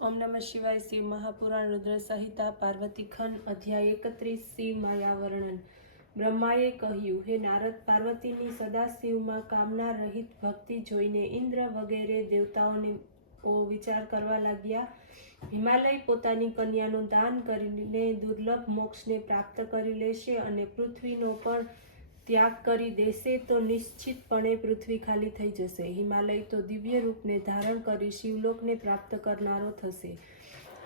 ओम नमः शिवाय। शिव महापुराण रुद्र संहिता पार्वती खंड अध्याय 31 शिव माया वर्णन। બ્રહ્માએ કહ્યું, હે નારદ, પાર્વતીની સદાશિવમાં કામના રહિત ભક્તિ જોઈને ઇન્દ્ર વગેરે દેવતાઓને વિચાર કરવા લાગ્યા. હિમાલય પોતાની કન્યાનું દાન કરીને દુર્લભ મોક્ષને પ્રાપ્ત કરી લેશે અને પૃથ્વીનો પણ ત્યાગ કરી દેશે તો નિશ્ચિતપણે પૃથ્વી ખાલી થઈ જશે. હિમાલય તો દિવ્ય રૂપને ધારણ કરી શિવલોકને પ્રાપ્ત કરનારો થશે.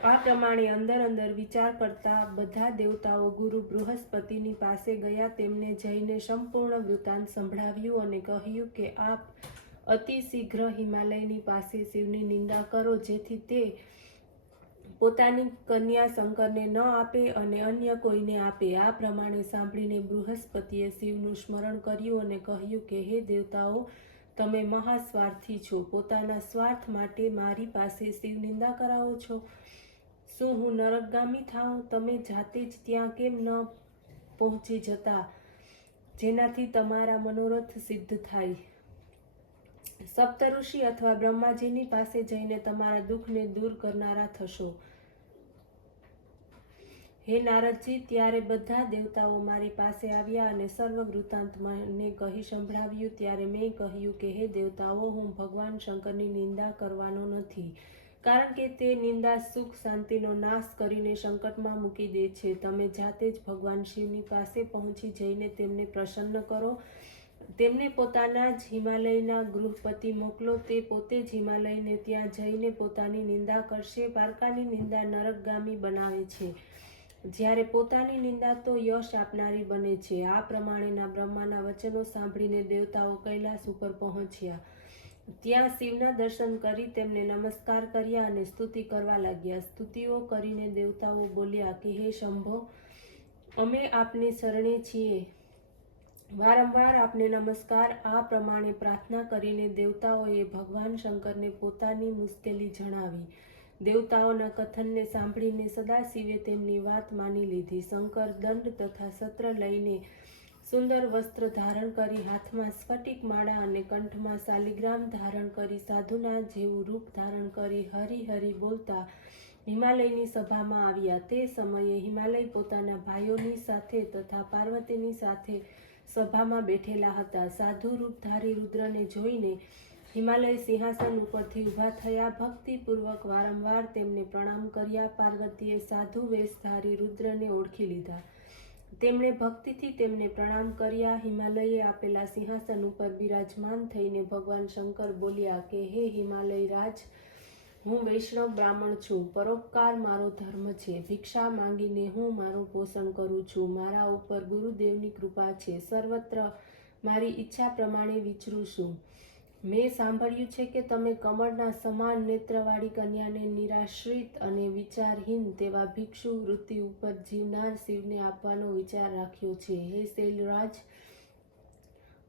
આ પ્રમાણે અંદર વિચાર કરતા બધા દેવતાઓ ગુરુ બૃહસ્પતિની પાસે ગયા. તેમને જઈને સંપૂર્ણ વૃત્તાંત સંભળાવ્યું અને કહ્યું કે આપ અતિ શીઘ્ર હિમાલયની પાસે શિવની નિંદા કરો, જેથી તે પોતાની કન્યા શંકરને ન આપે અને અન્ય કોઈને આપે. આ પ્રમાણે સાંભળીને બૃહસ્પતિએ શિવનું સ્મરણ કર્યું અને કહ્યું કે હે દેવતાઓ, તમે મહાસ્વાર્થી છો. પોતાના સ્વાર્થ માટે મારી પાસે શિવ નિંદા કરાવો છો. શું હું નરકગામી થાઉં? તમે જાતે જ ત્યાં કેમ ન પહોંચી જતા, જેનાથી તમારા મનોરથ સિદ્ધ થાય? સપ્તઋષિ અથવા બ્રહ્માજીની પાસે જઈને તમારા દુઃખને દૂર કરનારા થશો. હે નારદજી, ત્યારે બધા દેવતાઓ મારી પાસે આવ્યા અને સર્વ વૃત્તાંત મને કહી સંભળાવ્યું. ત્યારે મેં કહ્યું કે હે દેવતાઓ, હું ભગવાન શંકરની નિંદા કરવાનો નથી, કારણ કે તે નિંદા સુખ શાંતિનો નાશ કરીને સંકટમાં મૂકી દે છે. તમે જાતે જ ભગવાન શિવની પાસે પહોંચી જઈને તેમને પ્રસન્ન કરો. તેમને પોતાના જ હિમાલયના ગૃહપતિ મોકલો. તે પોતે જ હિમાલયને ત્યાં જઈને પોતાની નિંદા કરશે. પારકાની નિંદા નરકગામી બનાવે છે, જ્યારે પોતાની નિંદા તો યશ આપનારી બને છે. આ પ્રમાણેના બ્રહ્માના વચનો સાંભળીને દેવતાઓ કૈલાસ ઉપર પહોંચ્યા. ત્યાં શિવના દર્શન કરી તેમને નમસ્કાર કર્યા અને સ્તુતિ કરવા લાગ્યા. સ્તુતિઓ કરીને દેવતાઓ બોલ્યા કે હે શંભો, અમે આપની શરણે છીએ. વારંવાર આપને નમસ્કાર. આ પ્રમાણે પ્રાર્થના કરીને દેવતાઓએ ભગવાન શંકરને પોતાની મુશ્કેલી જણાવી. દેવતાઓના કથનને સાંભળીને સદાશિવે તેમની વાત માની લીધી. શંકર દંડ તથા સત્ર લઈને સુંદર વસ્ત્ર ધારણ કરી, હાથમાં સ્ફટિક માળા અને કંઠમાં શાલિગ્રામ ધારણ કરી, સાધુના જેવું રૂપ ધારણ કરી હરિ હરિ બોલતા હિમાલયની સભામાં આવ્યા. તે સમયે હિમાલય પોતાના ભાઈઓની સાથે તથા પાર્વતીની સાથે સભામાં બેઠેલા હતા. સાધુ રૂપધારી રુદ્રને જોઈને હિમાલય સિંહાસન ઉપરથી ઊભા થયા. ભક્તિપૂર્વક વારંવાર તેમને પ્રણામ કર્યા. પાર્વતીએ સાધુ વેશધારી રુદ્રને ઓળખી લીધા. તેમણે ભક્તિથી તેમને પ્રણામ કર્યા. હિમાલયે આપેલા સિંહાસન ઉપર બિરાજમાન થઈને ભગવાન શંકર બોલ્યા કે હે હિમાલય રાજ, હું વૈષ્ણવ બ્રાહ્મણ છું. પરોપકાર મારો ધર્મ છે. ભિક્ષા માંગીને હું મારું પોષણ કરું છું. મારા ઉપર ગુરુદેવની કૃપા છે. સર્વત્ર મારી ઈચ્છા પ્રમાણે વિચરું છું. મેં સાંભળ્યું છે કે તમે કમળના સમાન નેત્રવાળી કન્યાને નિરાશ્રિત અને વિચારહીન તેવા ભિક્ષુ વૃત્તિ ઉપર જીવનાર શિવને આપવાનો વિચાર રાખ્યો છે. હે શૈલરાજ,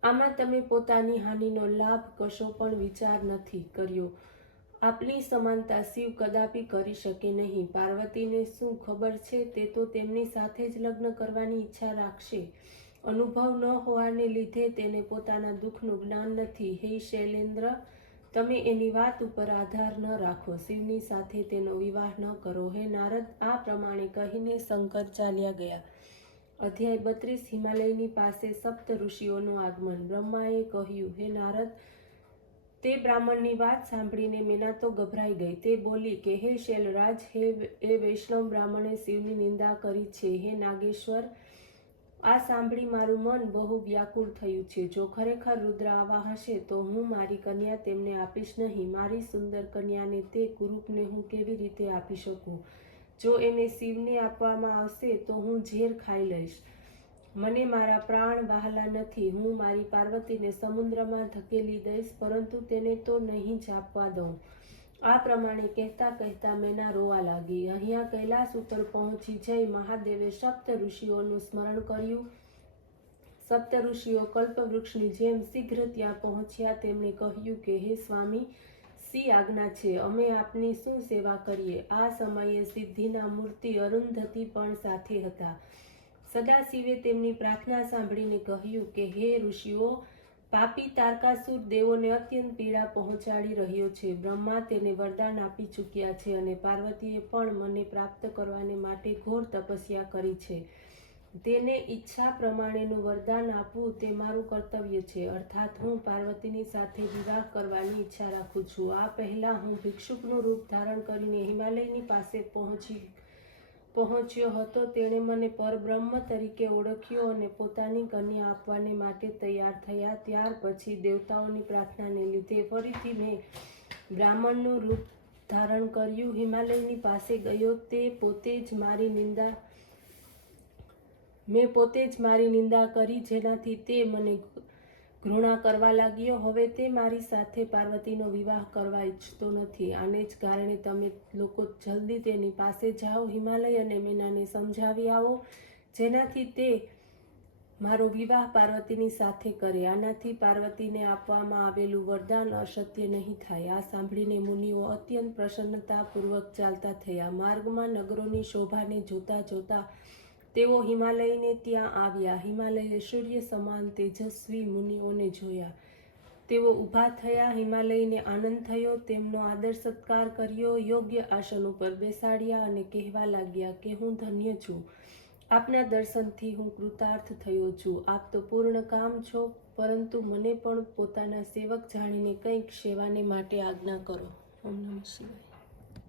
આમાં તમે પોતાની હાનિનો લાભ કશો પણ વિચાર નથી કર્યો. આપની સમાનતા શિવ કદાપી કરી શકે નહીં. પાર્વતીને શું ખબર છે? તે તો તેમની સાથે જ લગ્ન કરવાની ઈચ્છા રાખશે. અનુભવ ન હોવાને લીધે તેને પોતાના દુઃખનું જ્ઞાન નથી. હે શૈલેન્દ્ર, તમે એની વાત ઉપર આધાર ન રાખો. શિવની સાથે તેનો વિવાહ ન કરો. હે નારદ, આ પ્રમાણે કહીને શંકર ચાલ્યા ગયા. અધ્યાય 32 હિમાલયની પાસે સપ્ત ઋષિઓનું આગમન. બ્રહ્માએ કહ્યું, હે નારદ, તે બ્રાહ્મણની વાત સાંભળીને મેના તો ગભરાઈ ગઈ. તે બોલી કે હે શૈલરાજ, એ વૈષ્ણવ બ્રાહ્મણે શિવની નિંદા કરી છે. હે નાગેશ્વર, આ સાંભળી મારું મન બહુ વ્યાકુળ થયું છે. જો ખરેખર રુદ્ર આવા હશે તો હું મારી કન્યા તેમને આપીશ નહીં. મારી સુંદર કન્યાને તે કુરૂપને હું કેવી રીતે આપી શકું? જો એને શિવને આપવામાં આવશે તો હું ઝેર ખાઈ લઈશ. મને મારા પ્રાણ વહાલા નથી. હું મારી પાર્વતીને સમુદ્રમાં ધકેલી દઈશ, પરંતુ તેને તો નહીં જ આપવા દઉં. આ પ્રમાણે કહેતા કહેતા મેના રોવા લાગી. અહીંયા કૈલાસ ઉપર પહોંચી જઈ મહાદેવે સપ્ત ઋષિઓનું સ્મરણ કર્યું. સપ્ત ઋષિઓ કલ્પવૃક્ષની જેમ શીઘ્ર ત્યાં પહોંચ્યા. તેમણે કહ્યું કે હે સ્વામી, શી આજ્ઞા છે? અમે આપની શું સેવા કરીએ? આ સમયે સિદ્ધિના મૂર્તિ અરુંધતી પણ સાથે હતા. સદાશિવે તેમની પ્રાર્થના સાંભળીને કહ્યું કે હે ઋષિઓ, પાપી તારકાસુર દેવોને અત્યંત પીડા પહોંચાડી રહ્યો છે. બ્રહ્મા તેને વરદાન આપી ચૂક્યા છે અને પાર્વતીએ પણ મને પ્રાપ્ત કરવાને માટે ઘોર તપસ્યા કરી છે. તેને ઈચ્છા પ્રમાણેનું વરદાન આપવું તે મારું કર્તવ્ય છે. અર્થાત હું પાર્વતીની સાથે વિવાહ કરવાની ઈચ્છા રાખું છું. આ પહેલાં હું ભિક્ષુકનું રૂપ ધારણ કરીને હિમાલયની પાસે પહોંચ્યો હતો. તેણે મને પરબ્રહ્મ તરીકે ઓળખ્યો અને પોતાની કન્યા આપવાને માટે તૈયાર થયા. ત્યાર પછી દેવતાઓની પ્રાર્થનાને લીધે ફરીથી મેં બ્રાહ્મણનું રૂપ ધારણ કર્યું. હિમાલયની પાસે ગયો. મેં પોતે જ મારી નિંદા કરી, જેનાથી તે મને ઘૃણા કરવા લાગ્યો. હવે તે મારી સાથે પાર્વતીનો વિવાહ કરવા ઈચ્છતો નથી. આને જ કારણે તમે લોકો જલ્દી તેની પાસે જાઓ, હિમાલય અને મેનાને સમજાવી આવો, જેનાથી તે મારો વિવાહ પાર્વતીની સાથે કરે. આનાથી પાર્વતીને આપવામાં આવેલું વરદાન અસત્ય નહીં થાય. આ સાંભળીને મુનિઓ અત્યંત પ્રસન્નતાપૂર્વક ચાલતા થયા. માર્ગમાં નગરોની શોભાને જોતા જોતા તેઓ હિમાલયને ત્યાં આવ્યા. હિમાલયે સૂર્ય સમાન તેજસ્વી મુનિઓને જોયા. તેઓ ઊભા થયા. હિમાલયને આનંદ થયો. તેમનો આદર સત્કાર કર્યો, યોગ્ય આસન ઉપર બેસાડ્યા અને કહેવા લાગ્યા કે હું ધન્ય છું. આપના દર્શનથી હું કૃતાર્થ થયો છું. આપ તો પૂર્ણ કામ છો, પરંતુ મને પણ પોતાના સેવક જાણીને કંઈક સેવાને માટે આજ્ઞા કરો. ઓમ નમઃ શિવાય.